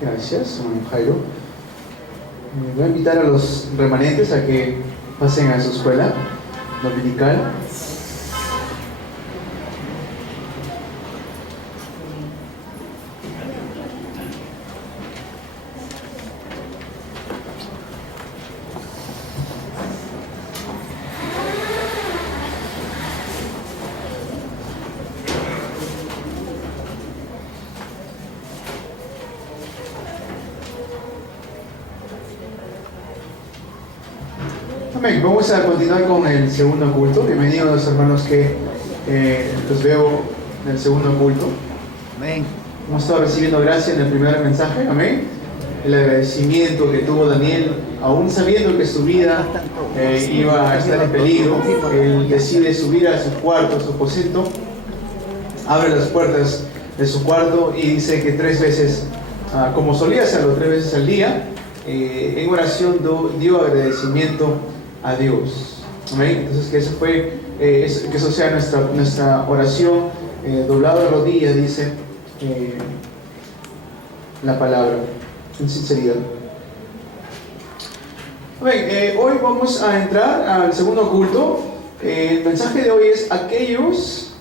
Gracias, hermano Jairo. Voy a invitar a los remanentes a que pasen a su escuela dominical. Amén. Vamos a continuar con el segundo culto. Bienvenidos a los hermanos que los veo en el segundo culto. Amén. Hemos estado recibiendo gracia en el primer mensaje. Amén. El agradecimiento que tuvo Daniel, aún sabiendo que su vida iba a estar en peligro. Él decide subir a su cuarto, a su aposento, abre las puertas de su cuarto y dice que 3 veces, como solía hacerlo 3 veces al día, en oración dio agradecimiento a Dios. Amén. Entonces que eso sea nuestra oración, doblado de rodillas, dice la palabra, en sinceridad. Amén. Hoy vamos a entrar al segundo culto. El mensaje de hoy es aquellos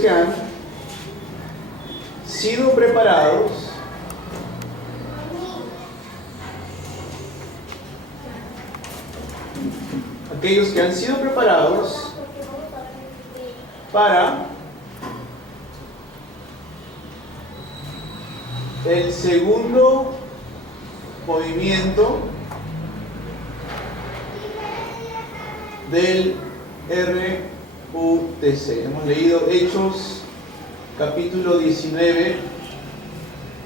que han sido preparados para el segundo movimiento del RUTC. Hemos leído Hechos capítulo 19,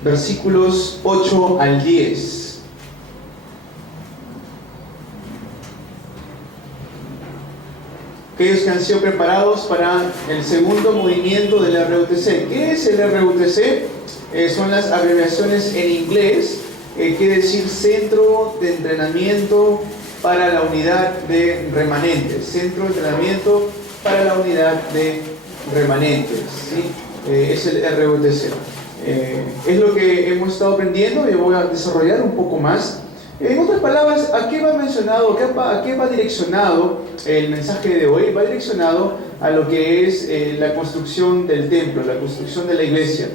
versículos 8 al 10. Aquellos que han sido preparados para el segundo movimiento del RUTC. ¿Qué es el RUTC? Son las abreviaciones en inglés. Quiere decir Centro de Entrenamiento para la Unidad de Remanentes. Centro de Entrenamiento para la Unidad de Remanentes, ¿sí? Es el RUTC. Es lo que hemos estado aprendiendo y voy a desarrollar un poco más. En otras palabras, ¿a qué va mencionado, a qué va direccionado el mensaje de hoy? Va direccionado a lo que es la construcción del templo, la construcción de la iglesia.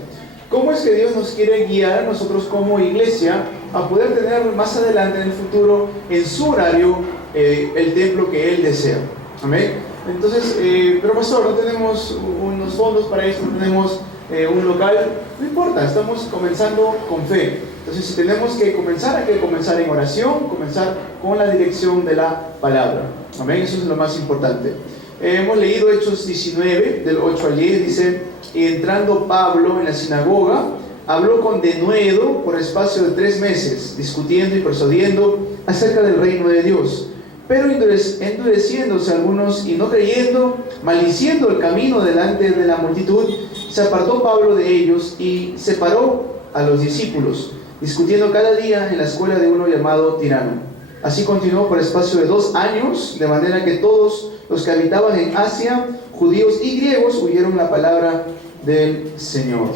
¿Cómo es que Dios nos quiere guiar a nosotros como iglesia a poder tener más adelante en el futuro, en su horario, el templo que Él desea? Amén. Entonces, pero pastor, no tenemos unos fondos para eso, no tenemos un local. No importa, estamos comenzando con fe. Entonces, si tenemos que comenzar, hay que comenzar en oración, comenzar con la dirección de la palabra. Amén, eso es lo más importante. Hemos leído Hechos 19, del 8 al 10, dice: y entrando Pablo en la sinagoga, habló con denuedo por espacio de 3 meses, discutiendo y persuadiendo acerca del reino de Dios. Pero endureciéndose algunos y no creyendo, maldiciendo el camino delante de la multitud, se apartó Pablo de ellos y separó a los discípulos, discutiendo cada día en la escuela de uno llamado Tirano. Así continuó por espacio de 2 años, de manera que todos los que habitaban en Asia, judíos y griegos, oyeron la palabra del Señor.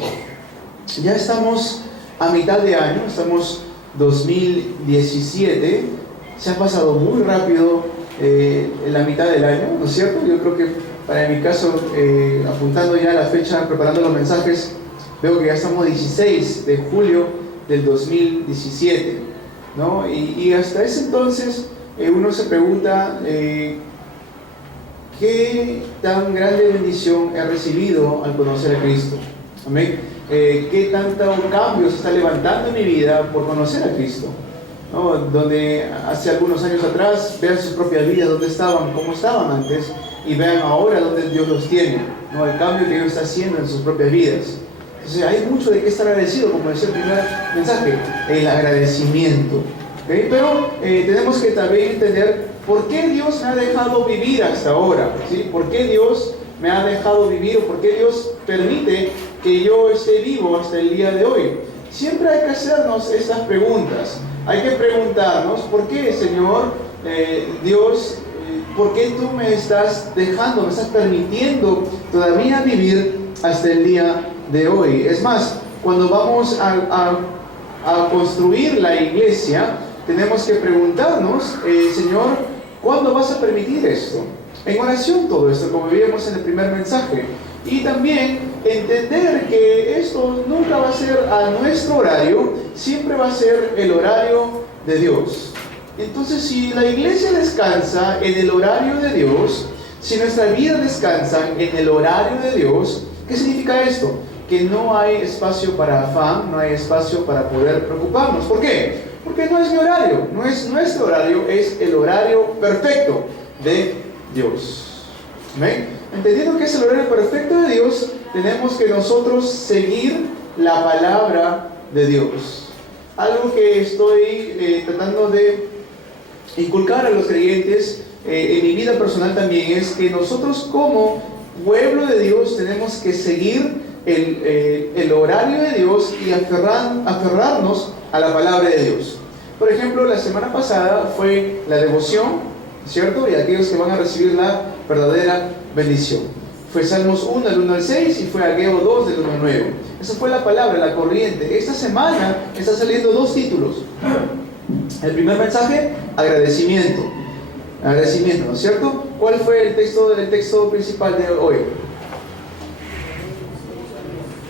Ya estamos a mitad de año, estamos 2017, se ha pasado muy rápido la mitad del año, ¿no es cierto? Yo creo que para mi caso, apuntando ya a la fecha, preparando los mensajes, veo que ya estamos 16 de julio del 2017, ¿no? Y hasta ese entonces uno se pregunta ¿qué tan grande bendición he recibido al conocer a Cristo? Amén. ¿Qué tanto cambio se está levantando en mi vida por conocer a Cristo? ¿No? Donde hace algunos años atrás vean sus propias vidas, dónde estaban, cómo estaban antes, y vean ahora dónde Dios los tiene, ¿no? El cambio que Dios está haciendo en sus propias vidas. Entonces hay mucho de qué estar agradecido, como decía el primer mensaje, el agradecimiento. ¿Okay? Pero tenemos que también entender por qué Dios me ha dejado vivir hasta ahora, ¿sí? ¿Por qué Dios me ha dejado vivir o por qué Dios permite que yo esté vivo hasta el día de hoy? Siempre hay que hacernos estas preguntas. Hay que preguntarnos, ¿por qué, Señor, Dios, ¿por qué tú me estás dejando, me estás permitiendo todavía vivir hasta el día de hoy? Es más, cuando vamos a construir la iglesia, tenemos que preguntarnos, Señor, ¿cuándo vas a permitir esto? En oración todo esto, como vimos en el primer mensaje. Y también entender que esto nunca va a ser a nuestro horario, siempre va a ser el horario de Dios. Entonces, si la iglesia descansa en el horario de Dios, si nuestra vida descansa en el horario de Dios, ¿qué significa esto? Que no hay espacio para afán, no hay espacio para poder preocuparnos. ¿Por qué? Porque no es mi horario, no es nuestro horario, es el horario perfecto de Dios. ¿Amén? Entendiendo que es el horario perfecto de Dios, tenemos que nosotros seguir la palabra de Dios. Algo que estoy tratando de inculcar a los creyentes en mi vida personal también es que nosotros como pueblo de Dios tenemos que seguir el horario de Dios y aferrarnos a la palabra de Dios. Por ejemplo, la semana pasada fue la devoción, ¿cierto? Y aquellos que van a recibir la verdadera bendición. Fue Salmos 1 del 1 al 6 y fue Ageo 2 del 1 al 9. Esa fue la palabra, la corriente. Esta semana están saliendo dos títulos. El primer mensaje, agradecimiento. Agradecimiento, ¿no es cierto? ¿Cuál fue el texto principal de hoy?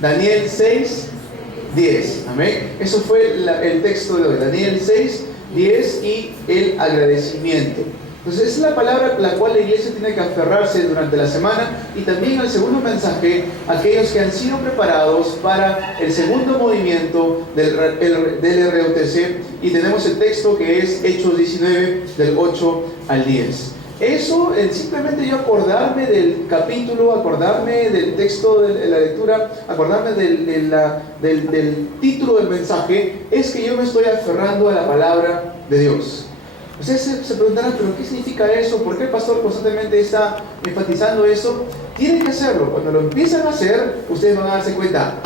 Daniel 6, 10. Amén. Eso fue el texto de hoy. Daniel 6, 10 y el agradecimiento. Entonces, esa es la palabra la cual la iglesia tiene que aferrarse durante la semana. Y también el segundo mensaje, aquellos que han sido preparados para el segundo movimiento del RUTC. Y tenemos el texto que es Hechos 19, del 8 al 10. Eso, simplemente yo acordarme del capítulo, acordarme del texto de la lectura, acordarme del título del mensaje, es que yo me estoy aferrando a la palabra de Dios. Ustedes se preguntarán, ¿pero qué significa eso? ¿Por qué el pastor constantemente está enfatizando eso? Tienen que hacerlo. Cuando lo empiezan a hacer, ustedes van a darse cuenta,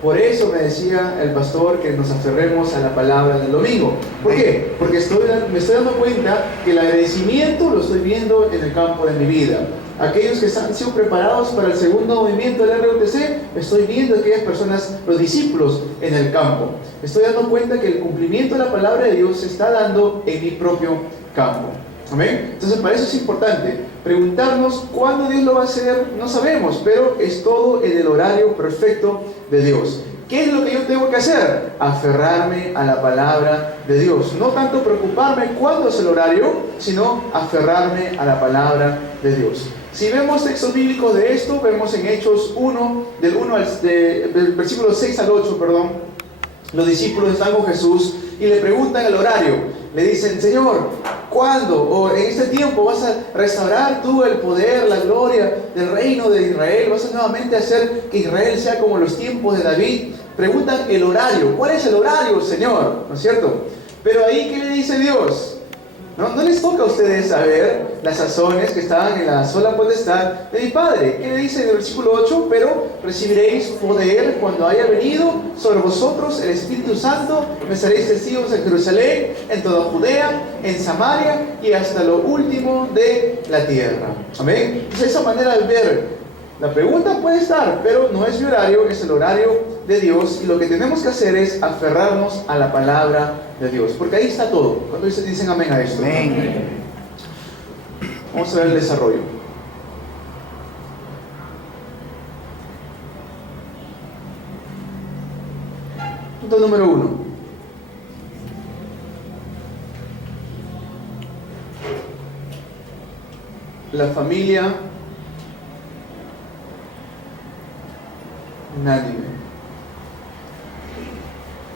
por eso me decía el pastor que nos aferremos a la palabra del domingo. ¿Por qué? Porque me estoy dando cuenta que el agradecimiento lo estoy viendo en el campo de mi vida. Aquellos que han sido preparados para el segundo movimiento del RUTC, estoy viendo a aquellas personas, los discípulos, en el campo. Estoy dando cuenta que el cumplimiento de la palabra de Dios se está dando en mi propio campo. ¿Amén? Entonces, para eso es importante preguntarnos cuándo Dios lo va a hacer. No sabemos, pero es todo en el horario perfecto de Dios. ¿Qué es lo que yo tengo que hacer? Aferrarme a la palabra de Dios. No tanto preocuparme cuándo es el horario, sino aferrarme a la palabra de Dios. Si vemos textos bíblicos de esto, vemos en Hechos 1, del versículo 6 al 8, los discípulos están con Jesús y le preguntan el horario. Le dicen, Señor, ¿cuándo o en este tiempo vas a restaurar tú el poder, la gloria del reino de Israel? ¿Vas a nuevamente hacer que Israel sea como los tiempos de David? Preguntan el horario. ¿Cuál es el horario, Señor? ¿No es cierto? Pero ahí, ¿qué le dice Dios? No les toca a ustedes saber las sazones que estaban en la sola potestad de mi Padre. ¿Qué le dice en el versículo 8? Pero recibiréis poder cuando haya venido sobre vosotros el Espíritu Santo. Me seréis testigos en Jerusalén, en toda Judea, en Samaria y hasta lo último de la tierra. Amén. Entonces, esa manera de ver. La pregunta puede estar, pero no es mi horario, es el horario de Dios. Y lo que tenemos que hacer es aferrarnos a la palabra de Dios. Porque ahí está todo. Cuando dicen amén a esto. Amén. Vamos a ver el desarrollo. Punto número 1. La familia unánime.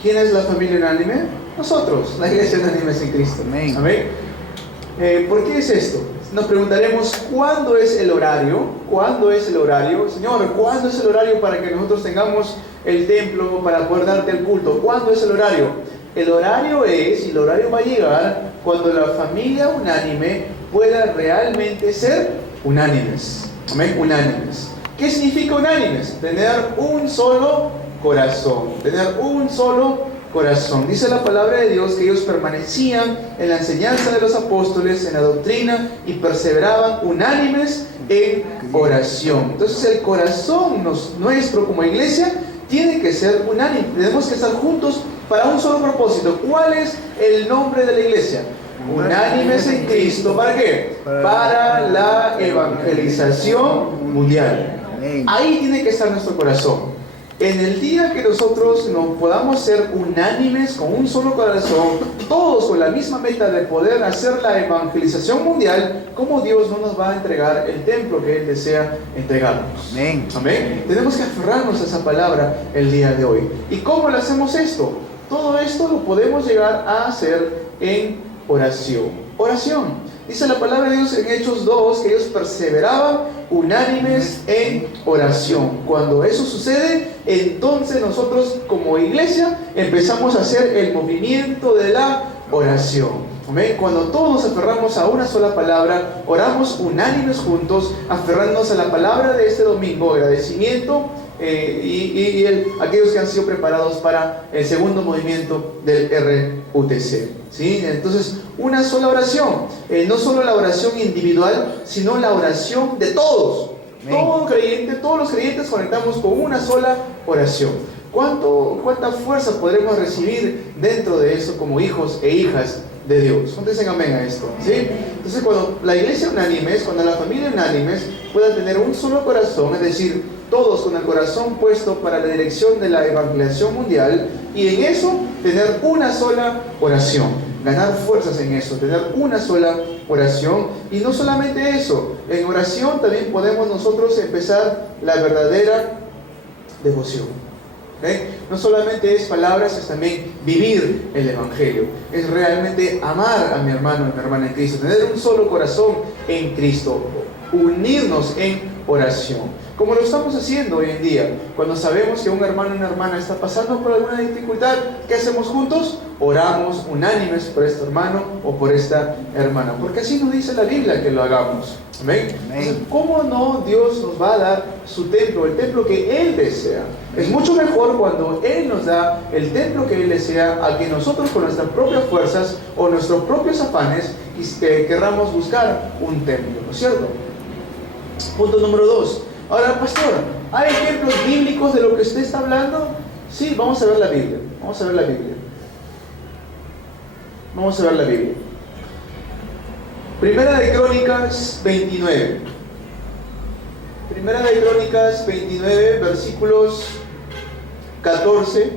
¿Quién es la familia unánime? Nosotros, la iglesia unánime en Cristo. Amén. Amén. ¿Por qué es esto? Nos preguntaremos, ¿cuándo es el horario? ¿Cuándo es el horario? Señor, ¿cuándo es el horario para que nosotros tengamos el templo para poder darte el culto? ¿Cuándo es el horario? El horario es, y el horario va a llegar cuando la familia unánime pueda realmente ser unánimes. Amén, unánimes. ¿Qué significa unánimes? Tener un solo corazón, tener un solo corazón. Dice la palabra de Dios que ellos permanecían en la enseñanza de los apóstoles, en la doctrina, y perseveraban unánimes en oración. Entonces el corazón nuestro como iglesia tiene que ser unánime. Tenemos que estar juntos para un solo propósito. ¿Cuál es el nombre de la iglesia? Unánimes en Cristo. ¿Para qué? Para la evangelización mundial. Ahí tiene que estar nuestro corazón. En el día que nosotros nos podamos ser unánimes con un solo corazón, todos con la misma meta de poder hacer la evangelización mundial, ¿cómo Dios no nos va a entregar el templo que Él desea entregarnos? Amén. Amén. Tenemos que aferrarnos a esa palabra el día de hoy. ¿Y cómo lo hacemos esto? Todo esto lo podemos llegar a hacer en oración. Oración. Dice la palabra de Dios en Hechos 2 que ellos perseveraban unánimes en oración. Cuando eso sucede, entonces nosotros como iglesia empezamos a hacer el movimiento de la oración. ¿Amén? Cuando todos nos aferramos a una sola palabra, oramos unánimes juntos, aferrándonos a la palabra de este domingo, agradecimiento, aquellos que han sido preparados para el segundo movimiento del RUTC. ¿Sí? Entonces, una sola oración, no solo la oración individual, sino la oración de todos. Todos los creyentes conectamos con una sola oración. ¿Cuánta fuerza podremos recibir dentro de eso como hijos e hijas de Dios? ¿Cuántos dicen amén a esto? ¿Sí? Entonces, cuando la iglesia unánimes, cuando la familia unánimes pueda tener un solo corazón, es decir, todos con el corazón puesto para la dirección de la evangelización mundial, y en eso tener una sola oración, ganar fuerzas en eso, tener una sola oración. Y no solamente eso, en oración también podemos nosotros empezar la verdadera devoción. ¿Okay? No solamente es palabras, es también vivir el Evangelio, es realmente amar a mi hermano y mi hermana en Cristo, tener un solo corazón en Cristo, unirnos en oración, como lo estamos haciendo hoy en día. Cuando sabemos que un hermano y una hermana está pasando por alguna dificultad, ¿qué hacemos juntos? Oramos unánimes por este hermano o por esta hermana, porque así nos dice la Biblia que lo hagamos. ¿Amén? Entonces, ¿cómo no Dios nos va a dar su templo, el templo que Él desea? Es mucho mejor cuando Él nos da el templo que Él desea, a que nosotros con nuestras propias fuerzas o nuestros propios afanes querramos buscar un templo, ¿no es cierto? Punto número 2. Ahora, pastor, ¿hay ejemplos bíblicos de lo que usted está hablando? Sí, vamos a ver la Biblia. Vamos a ver la Biblia. Vamos a ver la Biblia. Primera de Crónicas 29. Primera de Crónicas 29, versículos 14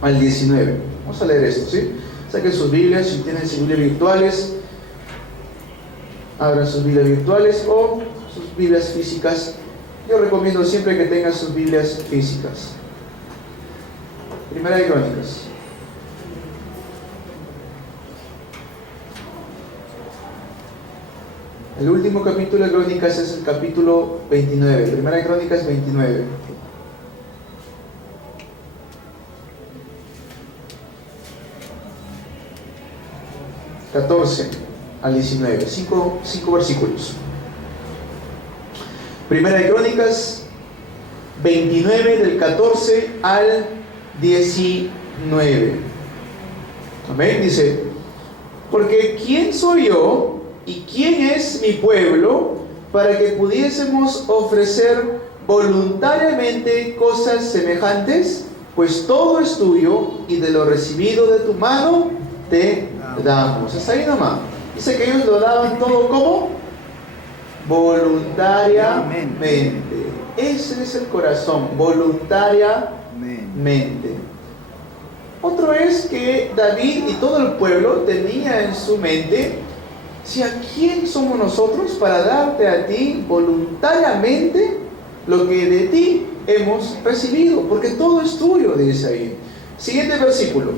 al 19. Vamos a leer esto, ¿sí? Saquen sus Biblias, si tienen sus Biblias virtuales. Abran sus Biblias virtuales o sus Biblias físicas. Yo recomiendo siempre que tengan sus Biblias físicas. Primera de Crónicas. El último capítulo de Crónicas es el capítulo 29. Primera de Crónicas 29. Al 19, cinco versículos. Primera de Crónicas 29 del 14 al 19. Amén. Dice: porque ¿quién soy yo y quién es mi pueblo para que pudiésemos ofrecer voluntariamente cosas semejantes? Pues todo es tuyo y de lo recibido de tu mano te damos. Hasta ahí nomás. Dice que ellos lo daban todo como voluntariamente. Ese es el corazón, voluntariamente. Otro es que David y todo el pueblo tenía en su mente: si a quién somos nosotros para darte a ti voluntariamente lo que de ti hemos recibido, porque todo es tuyo, dice ahí. Siguiente versículo: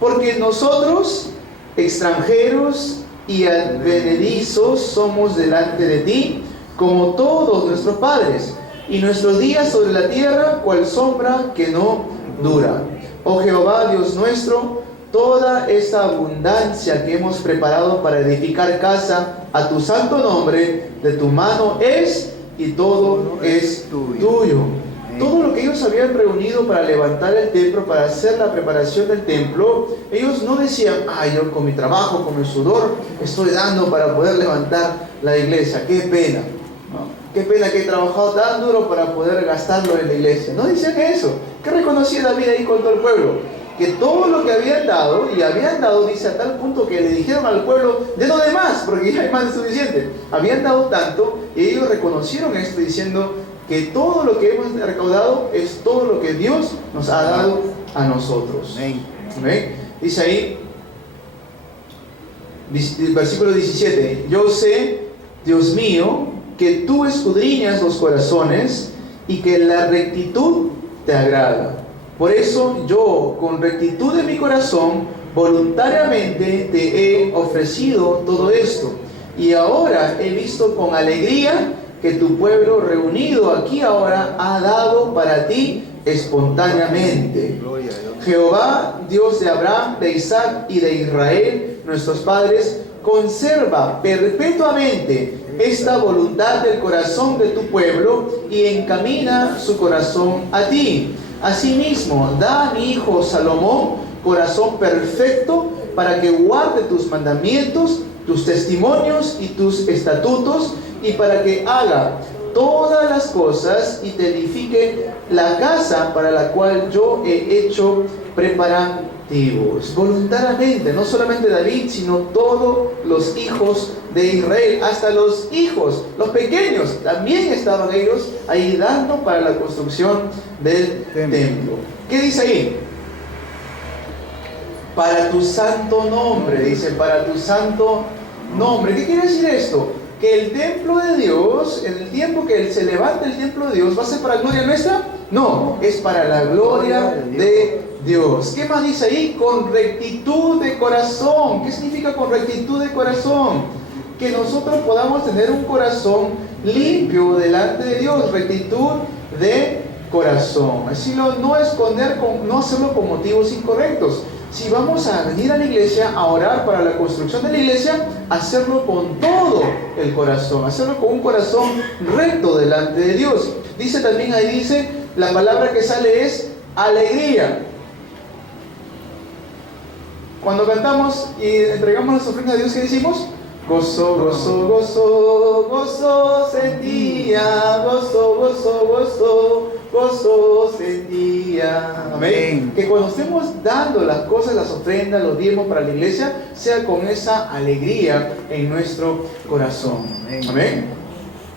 porque nosotros, extranjeros y advenedizos, somos delante de ti, como todos nuestros padres, y nuestros días sobre la tierra, cual sombra que no dura. Oh Jehová, Dios nuestro, toda esta abundancia que hemos preparado para edificar casa a tu santo nombre, de tu mano es, y todo es tuyo. Todo lo que ellos habían reunido para levantar el templo, para hacer la preparación del templo, ellos no decían, yo con mi trabajo, con mi sudor, estoy dando para poder levantar la iglesia. Qué pena, ¿no? Qué pena que he trabajado tan duro para poder gastarlo en la iglesia. No decían eso. ¿Qué reconocía David ahí con todo el pueblo? Que todo lo que habían dado, y habían dado, dice, a tal punto que le dijeron al pueblo, de no de más, porque ya hay más de suficiente. Habían dado tanto, y ellos reconocieron esto diciendo que todo lo que hemos recaudado es todo lo que Dios nos ha dado a nosotros. ¿Amén? Dice ahí, versículo 17, yo sé, Dios mío, que tú escudriñas los corazones y que la rectitud te agrada. Por eso yo, con rectitud de mi corazón, voluntariamente te he ofrecido todo esto. Y ahora he visto con alegría que tu pueblo reunido aquí ahora ha dado para ti espontáneamente. Jehová, Dios de Abraham, de Isaac y de Israel, nuestros padres, conserva perpetuamente esta voluntad del corazón de tu pueblo y encamina su corazón a ti. Asimismo, da a mi hijo Salomón corazón perfecto para que guarde tus mandamientos, tus testimonios y tus estatutos, y para que haga todas las cosas y te edifique la casa para la cual yo he hecho preparativos. Voluntariamente, no solamente David, sino todos los hijos de Israel, hasta los hijos, los pequeños, también estaban ellos ahí dando para la construcción del templo. ¿Qué dice ahí? Para tu santo nombre, dice, para tu santo nombre. ¿Qué quiere decir esto? Que el templo de Dios, en el tiempo que se levante el templo de Dios, ¿va a ser para gloria nuestra? No, es para la gloria de Dios. ¿Qué más dice ahí? Con rectitud de corazón. ¿Qué significa con rectitud de corazón? Que nosotros podamos tener un corazón limpio delante de Dios. Rectitud de corazón. Así no esconder, no hacerlo con motivos incorrectos. Si vamos a venir a la iglesia a orar para la construcción de la iglesia, hacerlo con todo el corazón, hacerlo con un corazón recto delante de Dios. Dice también ahí, dice, la palabra que sale es alegría. Cuando cantamos y entregamos las ofrendas a Dios, ¿qué decimos? Gozo, gozo, gozo, gozo sentía, gozo, gozo, gozo, gozo sentía. Amén. Que cuando estemos dando las cosas, las ofrendas, los diezmos para la iglesia, sea con esa alegría en nuestro corazón. Amén.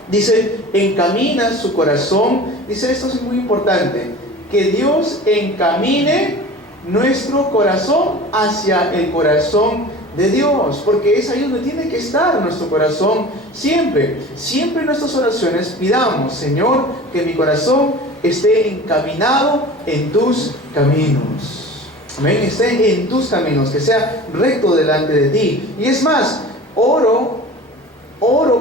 Dice, encamina su corazón. Dice, esto es muy importante, que Dios encamine nuestro corazón hacia el corazón de Dios, porque es ahí donde tiene que estar nuestro corazón siempre. Siempre en nuestras oraciones pidamos, Señor, que mi corazón esté encaminado en tus caminos. Amén, esté en tus caminos, que sea recto delante de ti. Y es más, oro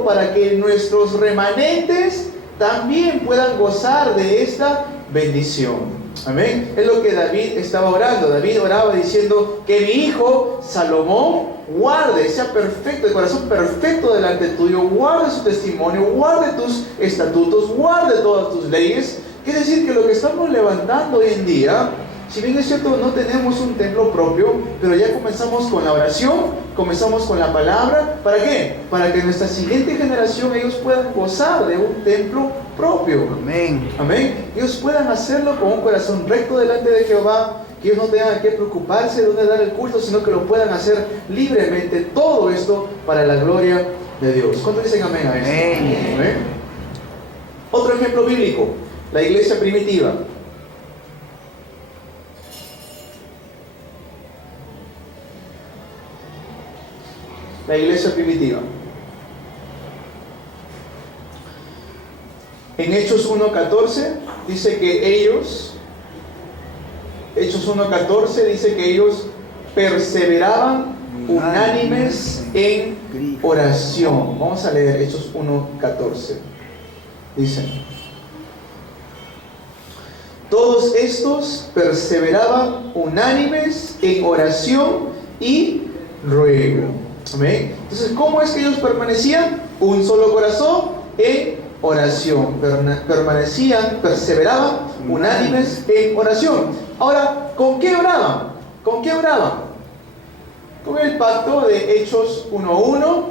para que nuestros remanentes también puedan gozar de esta bendición. Amén. Es lo que David estaba orando. David oraba diciendo que mi hijo Salomón guarde, sea perfecto, de corazón perfecto delante tuyo, guarde su testimonio, guarde tus estatutos, guarde todas tus leyes. Quiere decir que lo que estamos levantando hoy en día, si bien es cierto, no tenemos un templo propio, pero ya comenzamos con la oración, comenzamos con la palabra. ¿Para qué? Para que nuestra siguiente generación, ellos puedan gozar de un templo propio. Amén. Amén. Ellos puedan hacerlo con un corazón recto delante de Jehová, que ellos no tengan que preocuparse de dónde dar el culto, sino que lo puedan hacer libremente. Todo esto para la gloria de Dios. ¿Cuántos dicen amén a esto? Amén. Amén. Otro ejemplo bíblico, la iglesia primitiva. La iglesia primitiva. En Hechos 1.14 dice que ellos, Hechos 1.14 dice que ellos perseveraban unánimes en oración. Vamos a leer Hechos 1.14. Dice: todos estos perseveraban unánimes en oración y ruego. Amén. Entonces, ¿cómo es que ellos permanecían? Un solo corazón en oración. Permanecían, perseveraban unánimes en oración. Ahora, ¿con qué oraban? ¿Con qué oraban? Con el pacto de Hechos 1:1,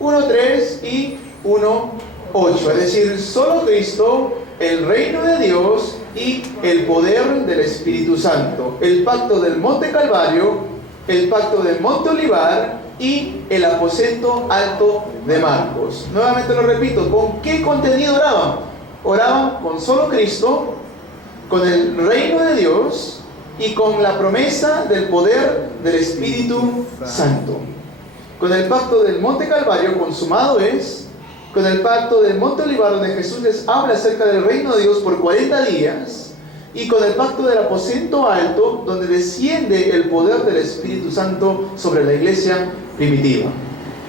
1:3 y 1:8. Es decir, solo Cristo, el reino de Dios y el poder del Espíritu Santo. El pacto del Monte Calvario, el pacto del Monte Olivar y el aposento alto de Marcos. Nuevamente lo repito, ¿con qué contenido oraban? Oraban con solo Cristo, con el reino de Dios y con la promesa del poder del Espíritu Santo. Con el pacto del Monte Calvario consumado es, con el pacto del Monte Olivar donde Jesús les habla acerca del reino de Dios por 40 días, y con el pacto del aposento alto donde desciende el poder del Espíritu Santo sobre la iglesia primitiva.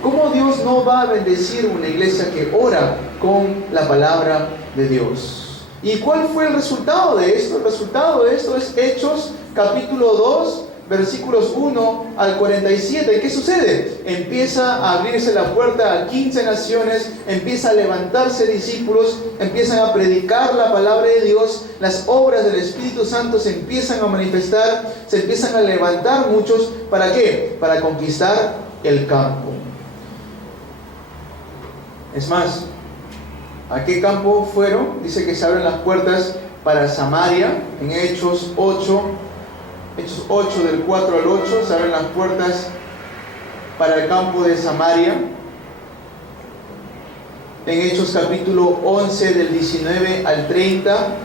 ¿Cómo Dios no va a bendecir una iglesia que ora con la palabra de Dios? ¿Y cuál fue el resultado de esto? El resultado de esto es Hechos capítulo 2, versículos 1 al 47. ¿Qué sucede? Empieza a abrirse la puerta a 15 naciones, empieza a levantarse discípulos, empiezan a predicar la palabra de Dios, las obras del Espíritu Santo se empiezan a manifestar, se empiezan a levantar muchos. ¿Para qué? Para conquistar el campo. Es más, ¿a qué campo fueron? Dice que se abren las puertas para Samaria, en Hechos 8, del 4 al 8, se abren las puertas para el campo de Samaria. En Hechos capítulo 11 del 19 al 30,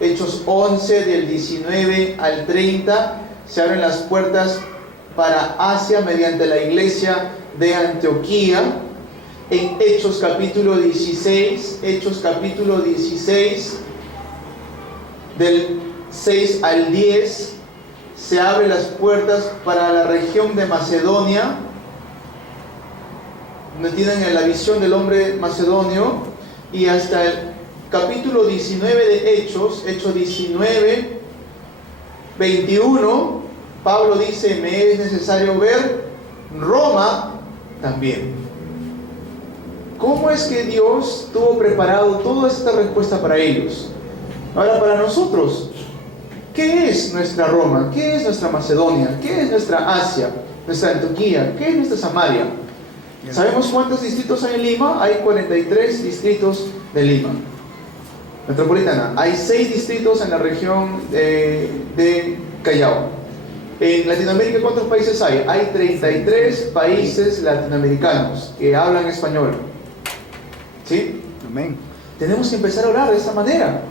Hechos 11 del 19 al 30, se abren las puertas para Asia mediante la iglesia de Antioquía. En Hechos capítulo 16, del 6 al 10, se abren las puertas para la región de Macedonia, donde tienen la visión del hombre macedonio, y hasta el capítulo 19 de Hechos 19, 21, Pablo dice: me es necesario ver Roma también. ¿Cómo es que Dios tuvo preparado toda esta respuesta para ellos? Ahora, para nosotros, ¿qué es nuestra Roma? ¿Qué es nuestra Macedonia? ¿Qué es nuestra Asia? ¿Nuestra Antioquía? ¿Qué es nuestra Samaria? ¿Sabemos cuántos distritos hay en Lima? Hay 43 distritos de Lima metropolitana. Hay 6 distritos en la región de Callao. En Latinoamérica, ¿cuántos países hay? Hay 33 países latinoamericanos que hablan español. ¿Sí? Amén. Tenemos que empezar a orar de esta manera.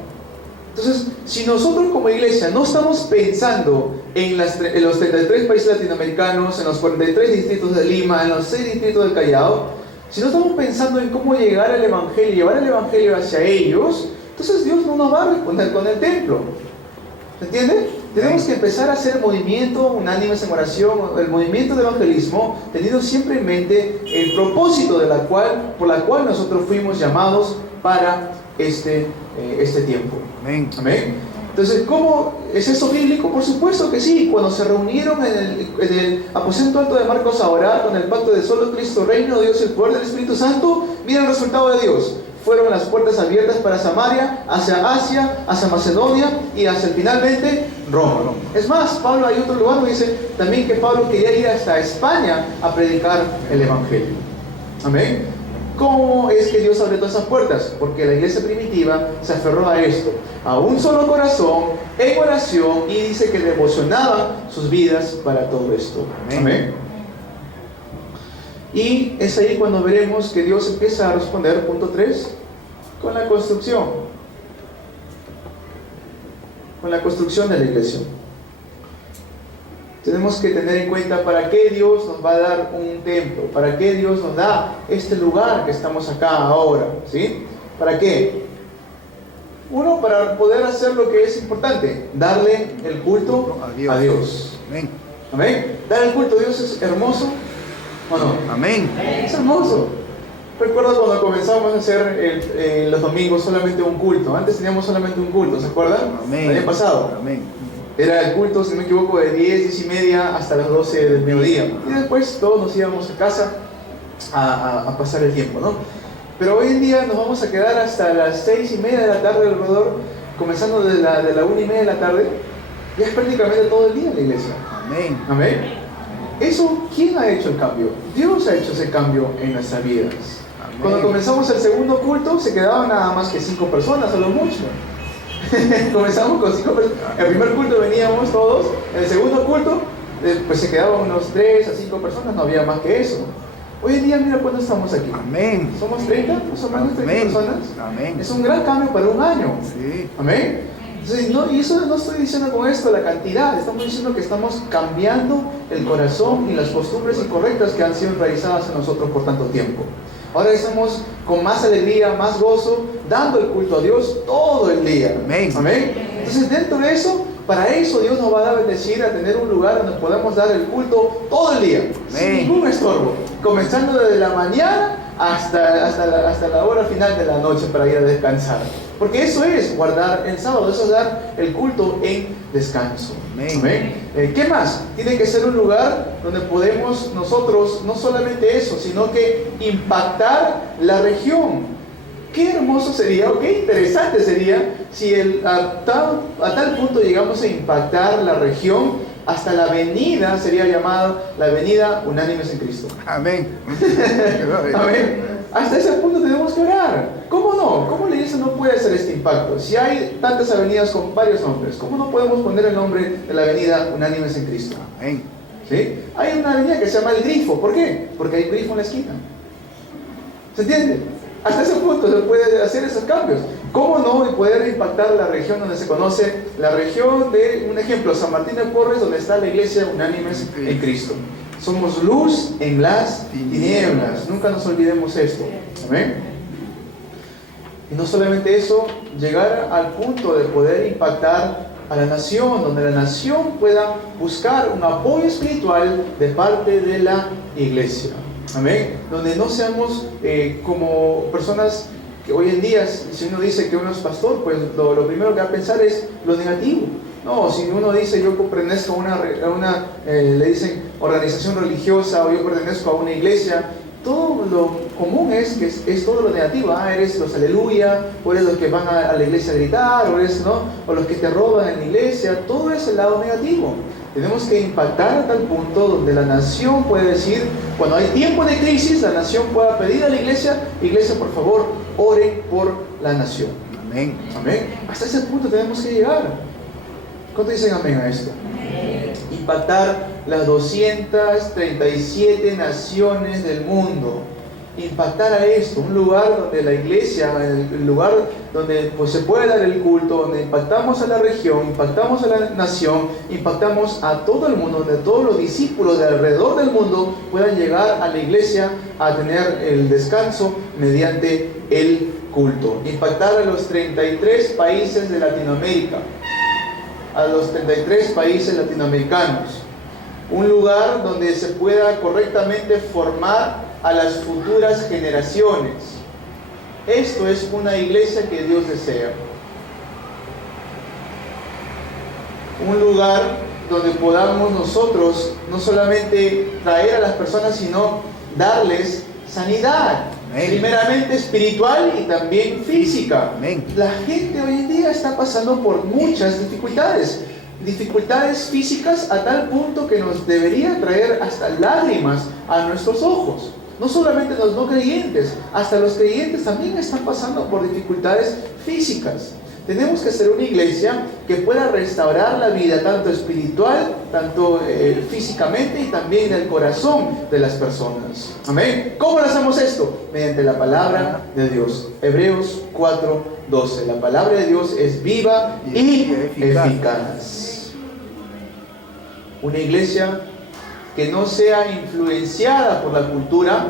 Entonces, si nosotros como iglesia no estamos pensando en los 33 países latinoamericanos, en los 43 distritos de Lima, en los 6 distritos del Callao, si no estamos pensando en cómo llegar al Evangelio, llevar el Evangelio hacia ellos, entonces Dios no nos va a responder con el templo. ¿Se entiende? Tenemos que empezar a hacer movimiento unánimes en oración, el movimiento de evangelismo, teniendo siempre en mente el propósito por la cual nosotros fuimos llamados para este tiempo. Amén. Amén. Entonces, ¿cómo es eso bíblico? Por supuesto que sí. Cuando se reunieron en el aposento alto de Marcos a orar con el pacto de solo Cristo, reino de Dios y el poder del Espíritu Santo, miren el resultado de Dios. Fueron las puertas abiertas para Samaria, hacia Asia, hacia Macedonia y hacia finalmente Roma. Es más, Pablo, hay otro lugar donde dice también que Pablo quería ir hasta España a predicar el Evangelio. Amén. ¿Cómo es que Dios abrió todas esas puertas? Porque la iglesia primitiva se aferró a esto, a un solo corazón, en oración, y dice que devocionaban sus vidas para todo esto. Amén. Y es ahí cuando veremos que Dios empieza a responder, punto 3, con la construcción. Con la construcción de la iglesia. Tenemos que tener en cuenta para qué Dios nos va a dar un templo, para qué Dios nos da este lugar que estamos acá ahora, ¿sí? ¿Para qué? Uno, para poder hacer lo que es importante, darle el culto a Dios. Amén. Amén. Dar el culto a Dios es hermoso, ¿o no? Amén. Es hermoso. Recuerdo cuando comenzamos a hacer los domingos solamente un culto. Antes teníamos solamente un culto, ¿se acuerdan? Amén. El año pasado. Amén. Era el culto, si no me equivoco, de 10 y media hasta las 12 del mediodía. Y después todos nos íbamos a casa a pasar el tiempo, ¿no? Pero hoy en día nos vamos a quedar hasta las 6:30 de la tarde alrededor, comenzando de la 1:30 de la tarde. Ya es prácticamente todo el día en la iglesia. Amén. Amén. Eso, ¿quién ha hecho el cambio? Dios ha hecho ese cambio en nuestras vidas. Amén. Cuando comenzamos el segundo culto, se quedaban nada más que 5 personas, a lo mucho. Comenzamos con 5 personas. En el primer culto veníamos todos. En el segundo culto, pues se quedaban unos 3 a 5 personas, no había más que eso. Hoy en día, mira cuántos estamos aquí. Amén. ¿Somos 30? ¿Más o menos 30 Amén. personas? Amén. Es un gran cambio para un año. Sí. Amén. Entonces, y eso no estoy diciendo con esto la cantidad, estamos diciendo que estamos cambiando el corazón y las costumbres incorrectas que han sido realizadas en nosotros por tanto tiempo. Ahora estamos con más alegría, más gozo, dando el culto a Dios todo el día. Amén. Amén. Entonces, dentro de eso, para eso Dios nos va a bendecir a tener un lugar donde podamos dar el culto todo el día, sin ningún estorbo, comenzando desde la mañana hasta la hora final de la noche para ir a descansar. Porque eso es guardar el sábado, eso es dar el culto en descanso. Amén. Amén. ¿Qué más? Tiene que ser un lugar donde podemos nosotros, no solamente eso, sino que impactar la región. Qué hermoso sería, o qué interesante sería si a tal punto llegamos a impactar la región, hasta la avenida sería llamada la avenida Unánimes en Cristo. Amén. Amén. Hasta ese punto tenemos que orar. ¿Cómo no? ¿Cómo la iglesia no puede hacer este impacto? Si hay tantas avenidas con varios nombres, ¿cómo no podemos poner el nombre de la avenida Unánimes en Cristo? Amén. ¿Sí? Hay una avenida que se llama El Grifo. ¿Por qué? Porque hay grifo en la esquina. ¿Se entiende? Hasta ese punto se puede hacer esos cambios. ¿Cómo no poder impactar la región donde se conoce? La región de, un ejemplo, San Martín de Porres, donde está la iglesia Unánimes en Cristo. Somos luz en las tinieblas. Nunca nos olvidemos esto. Amén. Y no solamente eso, llegar al punto de poder impactar a la nación, donde la nación pueda buscar un apoyo espiritual de parte de la iglesia. Amén. Donde no seamos como personas que hoy en día, si uno dice que uno es pastor, pues lo primero que va a pensar es lo negativo. No, si uno dice yo pertenezco a una le dicen organización religiosa, o yo pertenezco a una iglesia, todo lo común es que es todo lo negativo. Eres los aleluya, o eres los que van a la iglesia a gritar, o eres, ¿no?, o los que te roban en la iglesia. Todo es el lado negativo. Tenemos que impactar a tal punto donde la nación puede decir, cuando hay tiempo de crisis, la nación pueda pedir a la iglesia, por favor, oren por la nación. Amén. Amén. Hasta ese punto tenemos que llegar. ¿Cuánto dicen amén a esto? Amén. Impactar las 237 naciones del mundo. Impactar a esto, un lugar donde la iglesia, el lugar donde pues, se puede dar el culto, donde impactamos a la región, impactamos a la nación, impactamos a todo el mundo, donde todos los discípulos de alrededor del mundo puedan llegar a la iglesia a tener el descanso mediante el culto. Impactar a los 33 países de Latinoamérica, a los 33 países latinoamericanos. Un lugar donde se pueda correctamente formar a las futuras generaciones. Esto es una iglesia que Dios desea. Un lugar donde podamos nosotros no solamente traer a las personas, sino darles sanidad. Amén. Primeramente espiritual y también física. Amén. La gente hoy en día está pasando por muchas dificultades físicas a tal punto que nos debería traer hasta lágrimas a nuestros ojos. No solamente los no creyentes, hasta los creyentes también están pasando por dificultades físicas. Tenemos que ser una iglesia que pueda restaurar la vida, tanto espiritual, tanto físicamente, y también en el corazón de las personas. Amén. ¿Cómo lo hacemos esto? Mediante la palabra de Dios. Hebreos 4:12. La palabra de Dios es viva y eficaz. Una iglesia que no sea influenciada por la cultura,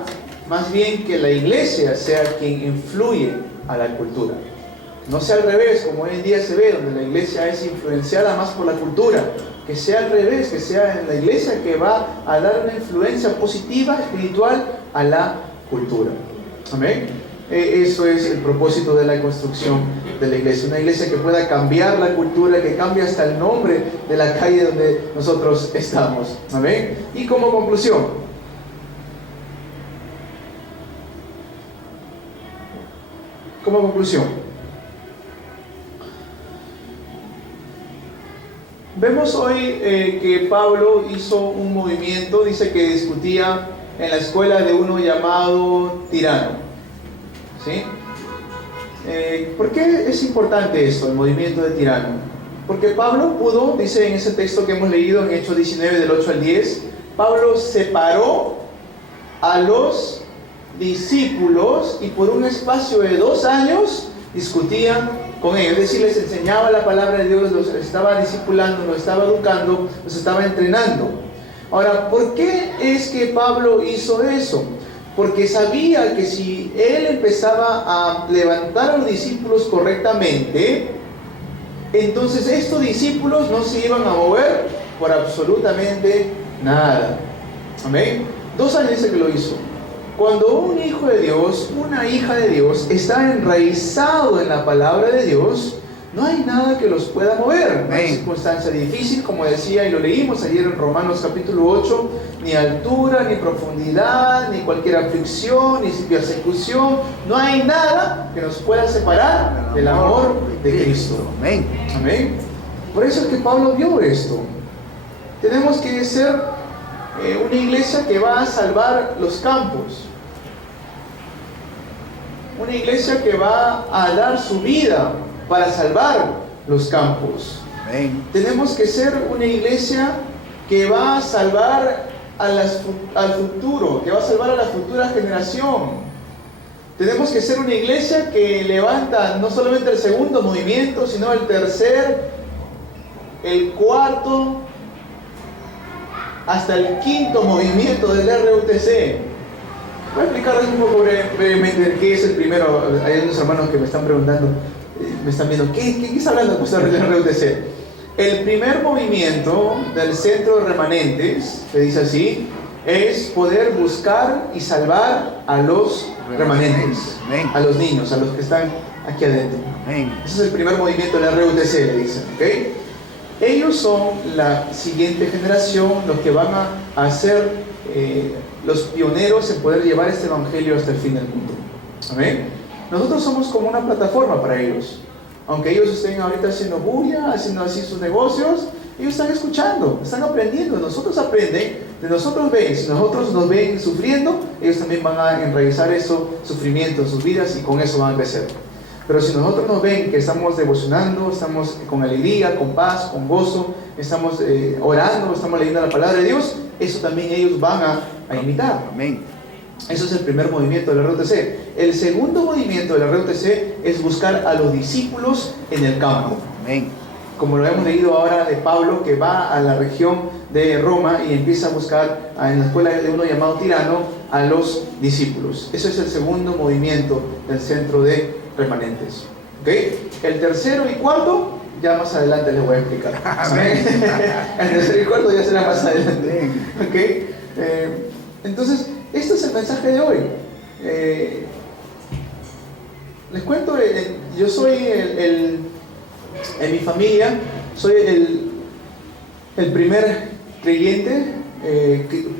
más bien que la iglesia sea quien influye a la cultura. No sea al revés, como hoy en día se ve, donde la iglesia es influenciada más por la cultura. Que sea al revés, que sea en la iglesia que va a dar una influencia positiva, espiritual, a la cultura. Amén. Eso es el propósito de la construcción de la iglesia. Una iglesia que pueda cambiar la cultura, que cambie hasta el nombre de la calle donde nosotros estamos. Amén. Y como conclusión, como conclusión, vemos hoy que Pablo hizo un movimiento, dice que discutía en la escuela de uno llamado Tirano. ¿Sí? ¿Por qué es importante esto, el movimiento de Tirano? Porque Pablo pudo, dice en ese texto que hemos leído en Hechos 19 del 8 al 10, Pablo separó a los discípulos y por un espacio de 2 años discutían con ellos, es decir, les enseñaba la palabra de Dios, los estaba discipulando, los estaba educando, los estaba entrenando. Ahora, ¿por qué es que Pablo hizo eso? Porque sabía que si él empezaba a levantar a los discípulos correctamente, entonces estos discípulos no se iban a mover por absolutamente nada. Amén. 2 años dice que lo hizo. Cuando un hijo de Dios, una hija de Dios, está enraizado en la palabra de Dios, no hay nada que los pueda mover. No hay circunstancia difícil, como decía y lo leímos ayer en Romanos capítulo 8, ni altura, ni profundidad, ni cualquier aflicción, ni persecución. No hay nada que nos pueda separar del amor de Cristo. Amén. Amén. Por eso es que Pablo vio esto. Tenemos que ser una iglesia que va a salvar los campos. Una iglesia que va a dar su vida para salvar los campos. Amén. Tenemos que ser una iglesia que va a salvar al futuro, que va a salvar a la futura generación. Tenemos que ser una iglesia que levanta no solamente el segundo movimiento, sino el tercer, el cuarto, hasta el quinto movimiento del RUTC. Voy a explicarles un poco brevemente qué es el primero. Hay unos hermanos que me están preguntando, me están viendo, ¿qué está hablando usted del RUTC? El primer movimiento del centro de remanentes, se dice así, es poder buscar y salvar a los remanentes, Amén. a los niños, a los que están aquí adentro. Amén. Ese es el primer movimiento del RUTC, le dicen, ¿ok? Ellos son la siguiente generación, los que van a ser los pioneros en poder llevar este evangelio hasta el fin del mundo. Amén. Nosotros somos como una plataforma para ellos. Aunque ellos estén ahorita haciendo bulla, haciendo así sus negocios, ellos están escuchando, están aprendiendo. Nosotros aprenden, de nosotros ven. Si nosotros nos ven sufriendo, ellos también van a enraizar eso, sufrimiento en sus vidas, y con eso van a crecer. Pero si nosotros nos ven que estamos devocionando, estamos con alegría, con paz, con gozo, estamos orando, estamos leyendo la palabra de Dios, eso también ellos van a imitar. Amén. Eso es el primer movimiento del RUTC. El segundo movimiento del RUTC es buscar a los discípulos en el campo. Amén. Como lo hemos leído ahora de Pablo, que va a la región de Roma y empieza a buscar en la escuela de uno llamado Tirano a los discípulos. Ese es el segundo movimiento del centro de remanentes. ¿Okay? El tercero y cuarto, ya más adelante les voy a explicar. Amén. El tercero y cuarto ya será más adelante. Amén. ¿Okay? Entonces, este es el mensaje de hoy. Les cuento, yo soy en mi familia, soy el primer creyente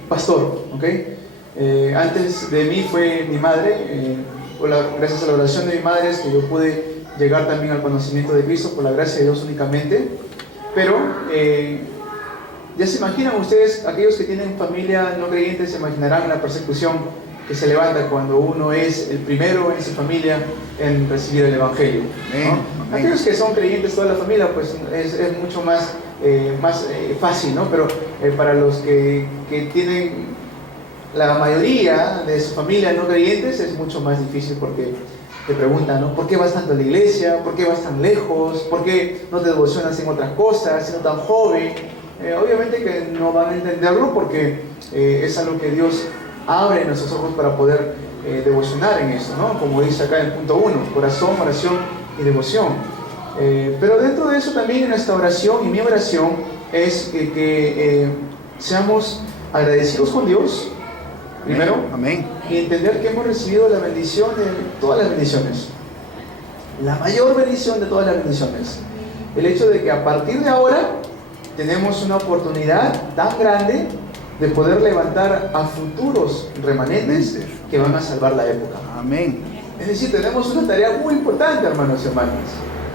pastor. ¿Okay? Antes de mí fue mi madre. Gracias a la oración de mi madre es que yo pude llegar también al conocimiento de Cristo, por la gracia de Dios únicamente. Pero ya se imaginan ustedes, aquellos que tienen familia no creyente, se imaginarán la persecución que se levanta cuando uno es el primero en su familia en recibir el Evangelio, ¿no? Aquellos que son creyentes toda la familia, pues es mucho más fácil, ¿no? Pero para los que tienen la mayoría de su familia no creyentes, es mucho más difícil, porque te preguntan, ¿no? ¿Por qué vas tanto a la iglesia? ¿Por qué vas tan lejos? ¿Por qué no te devocionas en otras cosas, siendo tan joven? Obviamente que no van a entenderlo, porque es algo que Dios abre nuestros ojos para poder devocionar en eso, ¿no? Como dice acá en el punto 1, corazón, oración y devoción. Pero dentro de eso también, en nuestra oración y mi oración es que seamos agradecidos con Dios, primero, Amén. y entender que hemos recibido la bendición de todas las bendiciones, la mayor bendición de todas las bendiciones. El hecho de que a partir de ahora tenemos una oportunidad tan grande de poder levantar a futuros remanentes que van a salvar la época. Amén. Es decir, tenemos una tarea muy importante, hermanos y hermanas,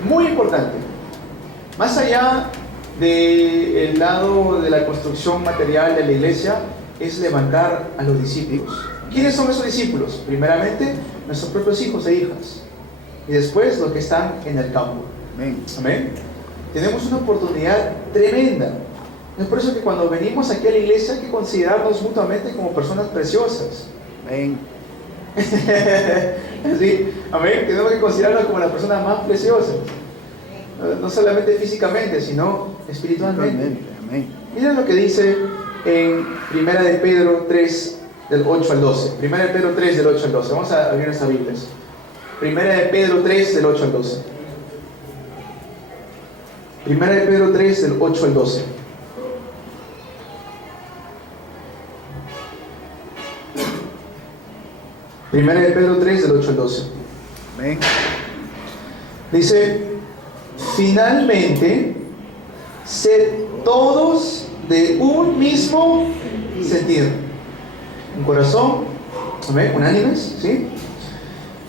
muy importante. Más allá del lado de la construcción material de la iglesia, es levantar a los discípulos. ¿Quiénes son esos discípulos? Primeramente, nuestros propios hijos e hijas. Y después, los que están en el campo. Amén. Amén. Tenemos una oportunidad tremenda. Es por eso que cuando venimos aquí a la iglesia hay que considerarnos mutuamente como personas preciosas. Amén. Sí, amén. Tenemos que considerarnos como las personas más preciosas. No solamente físicamente, sino espiritualmente. Amén. Miren lo que dice en 1 de Pedro 3, del 8 al 12. 1 de Pedro 3, del 8 al 12. Vamos a abrir nuestras Biblias. 1 de Pedro 3, del 8 al 12. 1 de Pedro 3, del 8 al 12. Primera de Pedro 3, del 8 al 12. Amén. Dice: finalmente, sed todos de un mismo sentir, un corazón, amén, unánimes, ¿sí?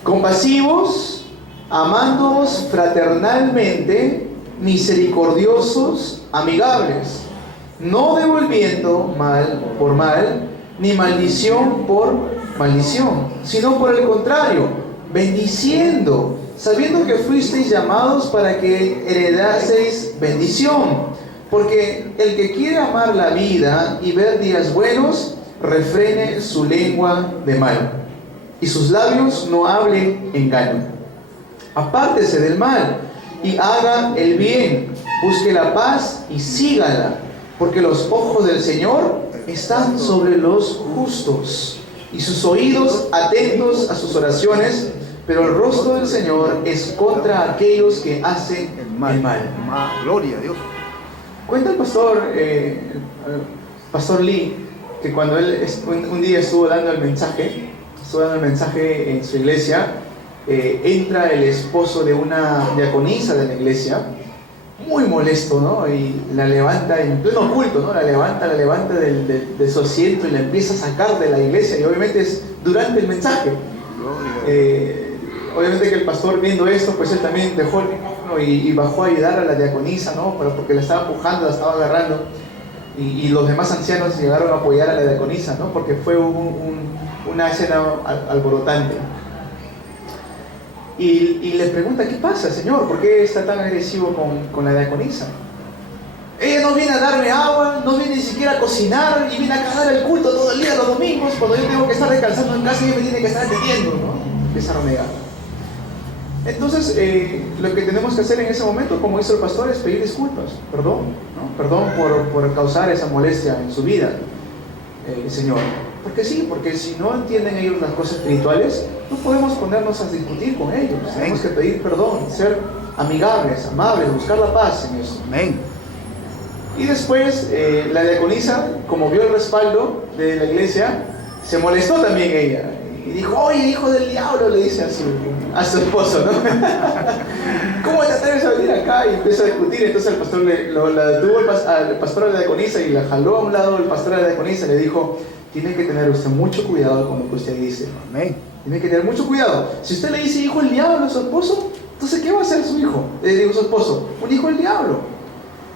Compasivos, amándoos fraternalmente, misericordiosos, amigables, no devolviendo mal por mal, ni maldición por maldición, sino por el contrario, bendiciendo, sabiendo que fuisteis llamados para que heredaseis bendición. Porque el que quiere amar la vida y ver días buenos, refrene su lengua de mal, y sus labios no hablen engaño. Apártese del mal y haga el bien, busque la paz y sígala, porque los ojos del Señor están sobre los justos, y sus oídos atentos a sus oraciones, pero el rostro del Señor es contra aquellos que hacen el mal. Gloria a Dios. Cuenta el pastor Lee, que cuando él un día estuvo dando el mensaje en su iglesia, entra el esposo de una diaconisa de la iglesia, muy molesto, ¿no? Y la levanta en pleno culto, ¿no? La levanta de su asiento y la empieza a sacar de la iglesia, y obviamente es durante el mensaje. Obviamente que el pastor, viendo esto, pues él también dejó el micrófono y bajó a ayudar a la diaconisa, ¿no? Porque la estaba empujando, la estaba agarrando, y los demás ancianos llegaron a apoyar a la diaconisa, ¿no? Porque fue una escena alborotante. Y le pregunta: ¿qué pasa, Señor? ¿Por qué está tan agresivo con la diaconisa? Ella no viene a darme agua, no viene ni siquiera a cocinar, y viene a cagar el culto todo el día los domingos, cuando yo tengo que estar descansando en casa y ella me tiene que estar atendiendo, ¿no? Empieza a renegar. Entonces, lo que tenemos que hacer en ese momento, como hizo el pastor, es pedir disculpas, perdón, ¿no? Perdón por causar esa molestia en su vida, Señor. Porque sí, porque si no entienden ellos las cosas espirituales, no podemos ponernos a discutir con ellos. Tenemos que pedir perdón, ser amigables, amables, buscar la paz en eso. Amén. Y después, la diaconisa, como vio el respaldo de la iglesia, se molestó también ella. Y dijo: oye, hijo del diablo, le dice a su esposo, ¿no? ¿Cómo te atreves a venir acá? Y empieza a discutir. Entonces el pastor la detuvo al pastor de la diaconisa y la jaló a un lado del pastor de la diaconisa y le dijo: tiene que tener usted mucho cuidado con lo que usted dice. Amén. Tiene que tener mucho cuidado. Si usted le dice hijo del diablo a su esposo, entonces ¿qué va a hacer su hijo? Su esposo, un hijo del diablo.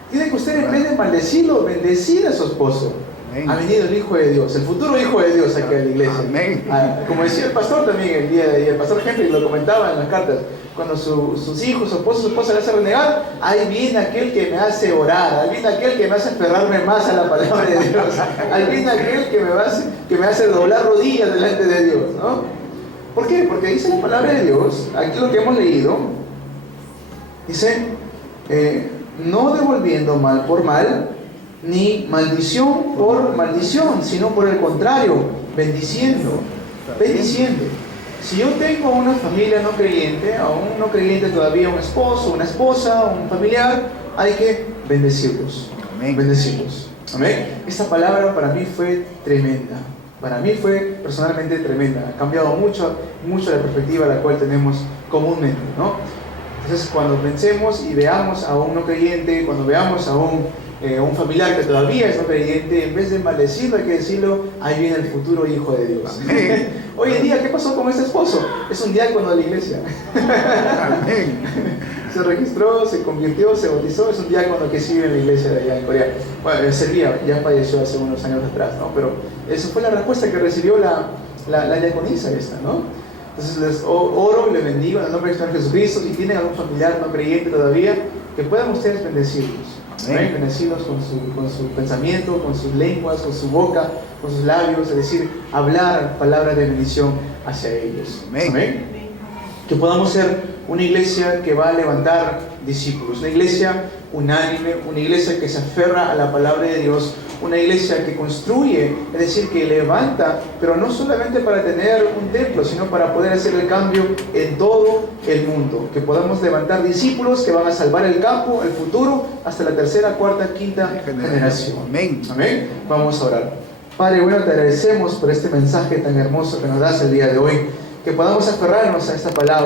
Tiene que usted, en vez de maldecirlo, bendecir a su esposo. Amén. Ha venido el Hijo de Dios, el futuro Hijo de Dios aquí a la iglesia. Amén. Como decía el pastor también el día de ayer, el pastor Henry lo comentaba en las cartas, cuando sus hijos, su esposa le hace renegar, ahí viene aquel que me hace orar, ahí viene aquel que me hace aferrarme más a la palabra de Dios, ahí viene aquel que me hace doblar rodillas delante de Dios, ¿no? ¿Por qué? Porque dice la palabra de Dios, aquí lo que hemos leído, dice, no devolviendo mal por mal, ni maldición por maldición, sino por el contrario, bendiciendo. Si yo tengo una familia no creyente, aún no creyente todavía, un esposo, una esposa, un familiar, hay que bendecirlos. Amén. Bendecirlos. Amén. Esta palabra para mí fue tremenda. Para mí fue personalmente tremenda. Ha cambiado mucho la perspectiva a la cual tenemos comúnmente, ¿no? Entonces, cuando pensemos y veamos a un no creyente, cuando veamos a un un familiar que todavía es no creyente, en vez de maldecirlo hay que decirlo, ahí viene el futuro hijo de Dios. Amén. Hoy en día, ¿qué pasó con este esposo? Es un diácono de la iglesia. Amén. Se registró, se convirtió, se bautizó, es un diácono que sirve en la iglesia de allá en Corea. Bueno, él servía, ya falleció hace unos años atrás, ¿no? Pero esa fue la respuesta que recibió la diaconisa esta, ¿no? Entonces les oro y les bendigo en el nombre del Señor Jesucristo. Si tienen algún familiar no creyente todavía, que puedan ustedes bendecirlos. Amén. Bendecirlos con su pensamiento, con sus lenguas, con su boca, con sus labios, es decir, hablar palabras de bendición hacia ellos. Amén. Amén. Que podamos ser una iglesia que va a levantar discípulos, una iglesia unánime, una iglesia que se aferra a la palabra de Dios, una iglesia que construye, es decir, que levanta, pero no solamente para tener un templo, sino para poder hacer el cambio en todo el mundo, que podamos levantar discípulos que van a salvar el campo, el futuro, hasta la tercera, cuarta, quinta generación. Amén. Amén. Vamos a orar. Padre, bueno, te agradecemos por este mensaje tan hermoso que nos das el día de hoy, que podamos aferrarnos a esta palabra.